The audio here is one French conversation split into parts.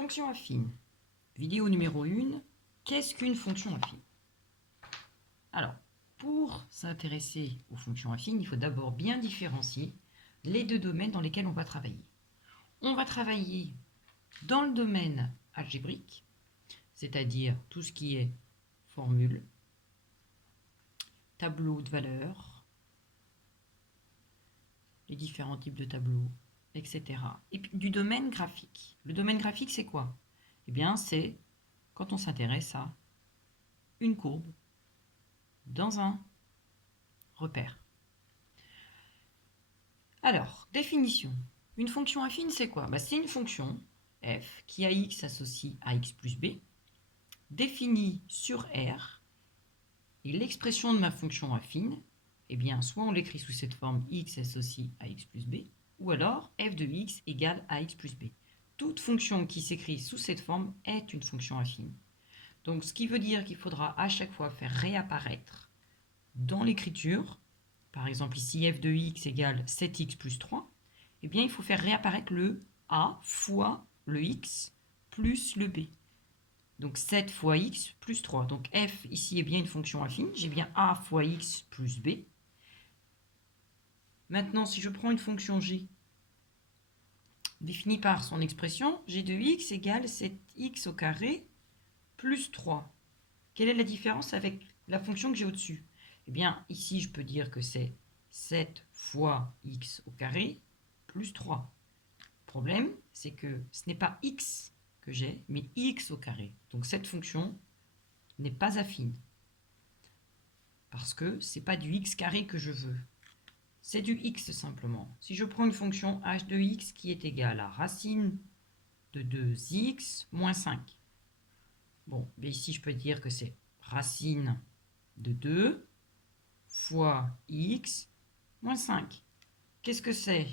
Fonction affine. Vidéo numéro 1. Qu'est-ce qu'une fonction affine? Alors, pour s'intéresser aux fonctions affines, il faut d'abord bien différencier les deux domaines dans lesquels on va travailler. On va travailler dans le domaine algébrique, c'est-à-dire tout ce qui est formule, tableau de valeurs, les différents types de tableaux, etc. Et puis du domaine graphique. Le domaine graphique, c'est quoi? Eh bien, c'est quand on s'intéresse à une courbe dans un repère. Alors, définition. Une fonction affine, c'est quoi? C'est une fonction f qui a x associé à x plus b, définie sur R, et l'expression de ma fonction affine, eh bien, soit on l'écrit sous cette forme x associé à x plus b, ou alors f de x égale à x plus b. Toute fonction qui s'écrit sous cette forme est une fonction affine. Donc, ce qui veut dire qu'il faudra à chaque fois faire réapparaître dans l'écriture, par exemple ici f de x égale 7x plus 3, eh bien il faut faire réapparaître le a fois le x plus le b. Donc 7 fois x plus 3. Donc f ici est bien une fonction affine, j'ai bien a fois x plus b. Maintenant, si je prends une fonction g, définie par son expression, g de x égale 7x au carré plus 3. Quelle est la différence avec la fonction que j'ai au-dessus? Eh bien, ici, je peux dire que c'est 7 fois x au carré plus 3. Le problème, c'est que ce n'est pas x que j'ai, mais x au carré. Donc cette fonction n'est pas affine. Parce que ce n'est pas du x carré que je veux. C'est du x simplement. Si je prends une fonction h de x qui est égale à racine de 2x moins 5. Bon, mais ici, je peux dire que c'est racine de 2 fois x moins 5. Qu'est-ce que c'est?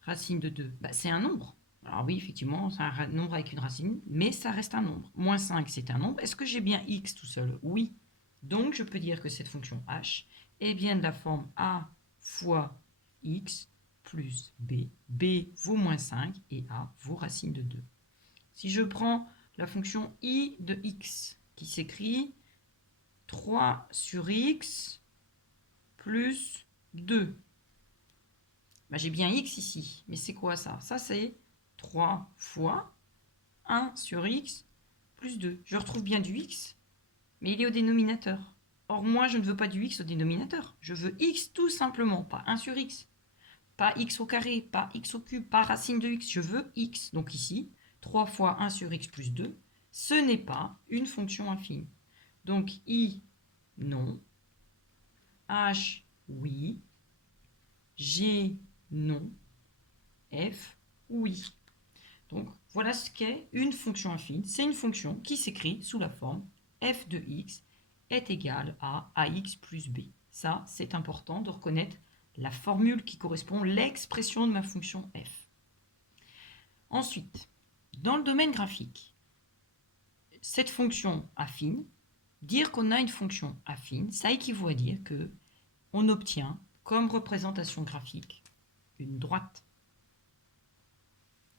Racine de 2, c'est un nombre. Alors oui, effectivement, c'est un nombre avec une racine, mais ça reste un nombre. Moins 5, c'est un nombre. Est-ce que j'ai bien x tout seul? Oui. Donc, je peux dire que cette fonction h est bien de la forme a fois x plus b. b vaut moins 5 et a vaut racine de 2. Si je prends la fonction i de x, qui s'écrit 3 sur x plus 2. J'ai bien x ici, mais c'est quoi ça? Ça, c'est 3 fois 1 sur x plus 2. Je retrouve bien du x, mais il est au dénominateur. Or, moi, je ne veux pas du x au dénominateur. Je veux x tout simplement, pas 1 sur x, pas x au carré, pas x au cube, pas racine de x. Je veux x. Donc ici, 3 fois 1 sur x plus 2, ce n'est pas une fonction affine. Donc i, non. H, oui. G, non. F, oui. Donc voilà ce qu'est une fonction affine. C'est une fonction qui s'écrit sous la forme f de x est égal à ax plus b. Ça, c'est important de reconnaître la formule qui correspond, l'expression de ma fonction f. Ensuite, dans le domaine graphique, cette fonction affine, dire qu'on a une fonction affine, ça équivaut à dire que on obtient comme représentation graphique une droite.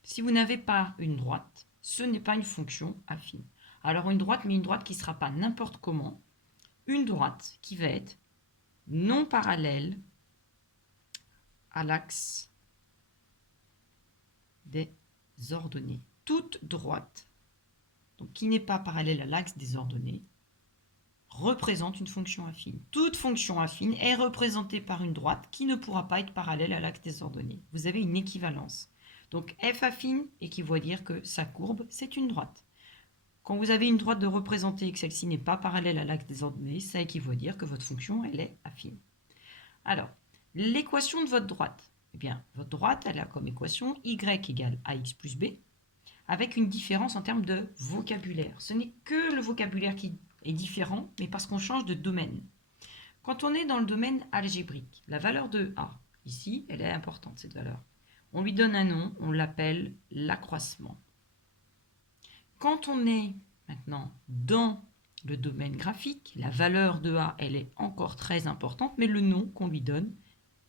Si vous n'avez pas une droite, ce n'est pas une fonction affine. Alors une droite, mais une droite qui ne sera pas n'importe comment, une droite qui va être non parallèle à l'axe des ordonnées. Toute droite, donc qui n'est pas parallèle à l'axe des ordonnées, représente une fonction affine. Toute fonction affine est représentée par une droite qui ne pourra pas être parallèle à l'axe des ordonnées. Vous avez une équivalence. Donc f affine équivaut à dire que sa courbe, c'est une droite. Quand vous avez une droite de représenter et que celle-ci n'est pas parallèle à l'axe des ordonnées, ça équivaut à dire que votre fonction, elle est affine. Alors, l'équation de votre droite, eh bien, votre droite, elle a comme équation y égale ax plus b, avec une différence en termes de vocabulaire. Ce n'est que le vocabulaire qui est différent, mais parce qu'on change de domaine. Quand on est dans le domaine algébrique, la valeur de a, ici, elle est importante, cette valeur. On lui donne un nom, on l'appelle l'accroissement. Quand on est maintenant dans le domaine graphique, la valeur de a, elle est encore très importante, mais le nom qu'on lui donne,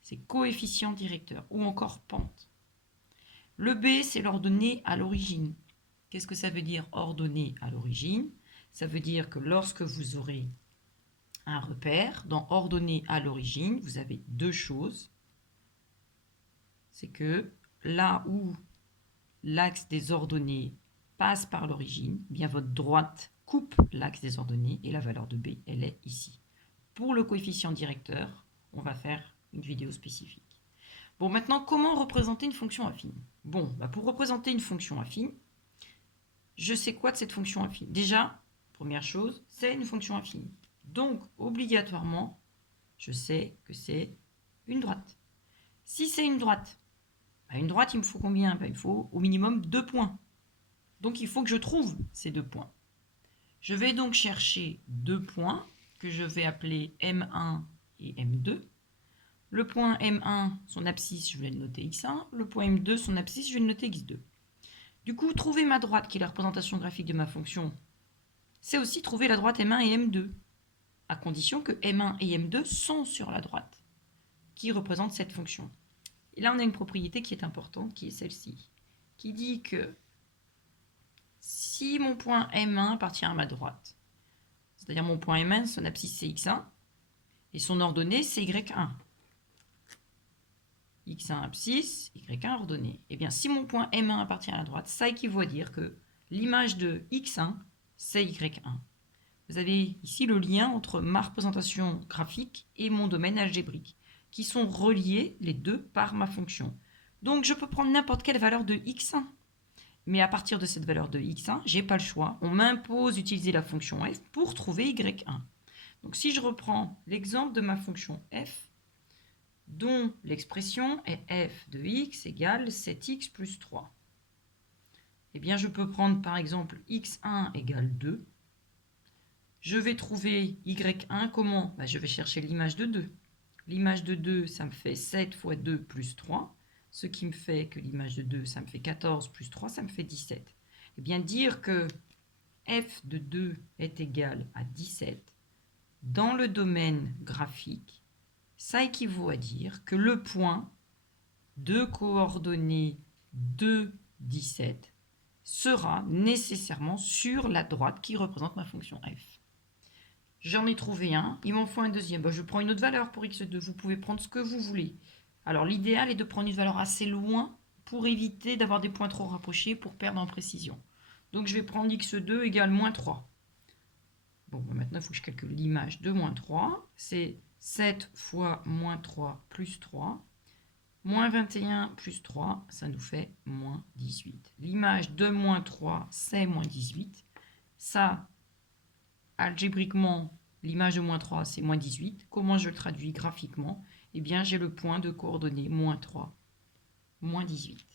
c'est coefficient directeur ou encore pente. Le b, c'est l'ordonnée à l'origine. Qu'est-ce que ça veut dire ordonnée à l'origine? Ça veut dire que lorsque vous aurez un repère, dans ordonnée à l'origine, vous avez deux choses. C'est que là où l'axe des ordonnées passe par l'origine, bien votre droite coupe l'axe des ordonnées et la valeur de b, elle est ici. Pour le coefficient directeur, on va faire une vidéo spécifique. Bon, maintenant, comment représenter une fonction affine? Bon, pour représenter une fonction affine, je sais quoi de cette fonction affine? Déjà, première chose, c'est une fonction affine. Donc, obligatoirement, je sais que c'est une droite. Si c'est une droite, il me faut combien? Il me faut au minimum 2 points. Donc, il faut que je trouve ces 2 points. Je vais donc chercher 2 points que je vais appeler M1 et M2. Le point M1, son abscisse, je vais le noter X1. Le point M2, son abscisse, je vais le noter X2. Du coup, trouver ma droite, qui est la représentation graphique de ma fonction, c'est aussi trouver la droite M1 et M2, à condition que M1 et M2 sont sur la droite, qui représente cette fonction. Et là, on a une propriété qui est importante, qui est celle-ci, qui dit que si mon point M1 appartient à ma droite, c'est-à-dire mon point M1, son abscisse c'est X1, et son ordonnée c'est Y1. X1 abscisse, Y1 ordonnée. Et bien, si mon point M1 appartient à la droite, ça équivaut à dire que l'image de X1, c'est Y1. Vous avez ici le lien entre ma représentation graphique et mon domaine algébrique, qui sont reliés les deux par ma fonction. Donc, je peux prendre n'importe quelle valeur de X1. Mais à partir de cette valeur de X1, je n'ai pas le choix. On m'impose d'utiliser la fonction f pour trouver Y1. Donc, si je reprends l'exemple de ma fonction f, dont l'expression est f de x égale 7x plus 3. Eh bien, je peux prendre par exemple x1 égale 2. Je vais trouver y1 comment? Je vais chercher l'image de 2. L'image de 2, ça me fait 7 fois 2 plus 3, ce qui me fait que l'image de 2, ça me fait 14 plus 3, ça me fait 17. Eh bien, dire que f de 2 est égal à 17 dans le domaine graphique, ça équivaut à dire que le point de coordonnées 2, 17 sera nécessairement sur la droite qui représente ma fonction f. J'en ai trouvé un, il m'en faut un deuxième. Je prends une autre valeur pour x2, vous pouvez prendre ce que vous voulez. Alors l'idéal est de prendre une valeur assez loin pour éviter d'avoir des points trop rapprochés pour perdre en précision. Donc je vais prendre x2 égale moins 3. Bon, maintenant il faut que je calcule l'image de moins 3. C'est 7 fois moins 3 plus 3. Moins 21 plus 3, ça nous fait moins 18. L'image de moins 3, c'est moins 18. Ça, algébriquement, l'image de moins 3, c'est moins 18. Comment je le traduis graphiquement? Eh bien, j'ai le point de coordonnées moins 3, moins 18.